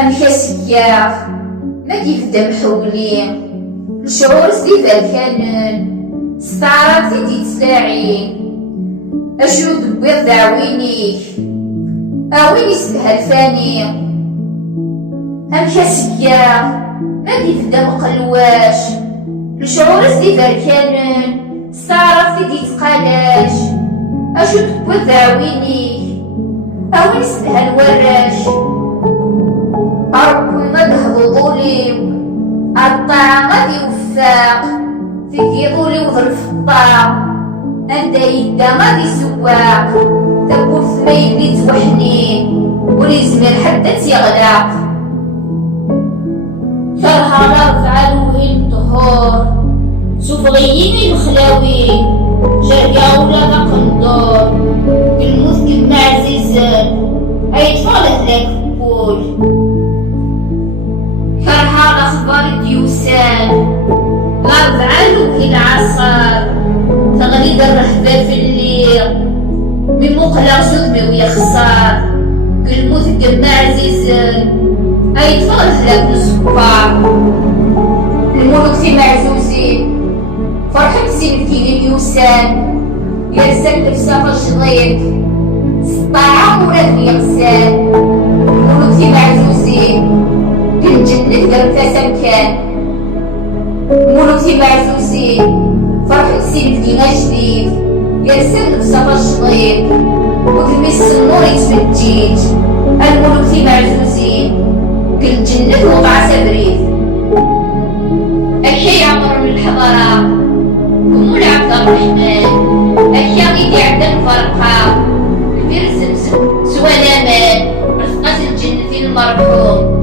أمكاسيا ما كيف دم حولي الشعور سديد الكانون ستعرض في تسلاعي أشو دبيض دعوينيك أويني سبها الفاني أمكاسيا ما كيف دم قلواش الشعور سديد الكانون ستعرض في تقالاش أشو دبيض دعوينيك أويني سبها الوراش أربي غد ظلولي الطاعة غادي وفاق في ظلي وظرف الطاق أنت يدا غادي سواق تقول ثمين لي توحني وليزمير حتى تيغلق فرها رفع الوهين طهور سفغيين المخلاوي جرقا ولا قندور المذكب مع عزيزان أيطفالت لك الكل فرحان أخبار الديوسان غرب علو في العصر تغريد الرهبة في الليل من مقلع صدمي ويخسر كل مثقب مع عزيزان أيطفال هلاك السكر الملوك في معزوزي فرحة سيبكي لليوسان يرسل بسافة الشضيق سطاعة ورد يغسان الملوك في معزوزي الجنة دربتها سمكان مولوتي معزوزي فرحة سين بدينا جديد يرسل بصفا الشطيط وكميس النور يتفجيج المولوتي معزوزي الجنة وضع سبريد الحي عمر من الحضارة كمول عبد الرحمن الحي غيدي عبد الفرقة الفرس سوى الأمان رفقة الجنة المرحوم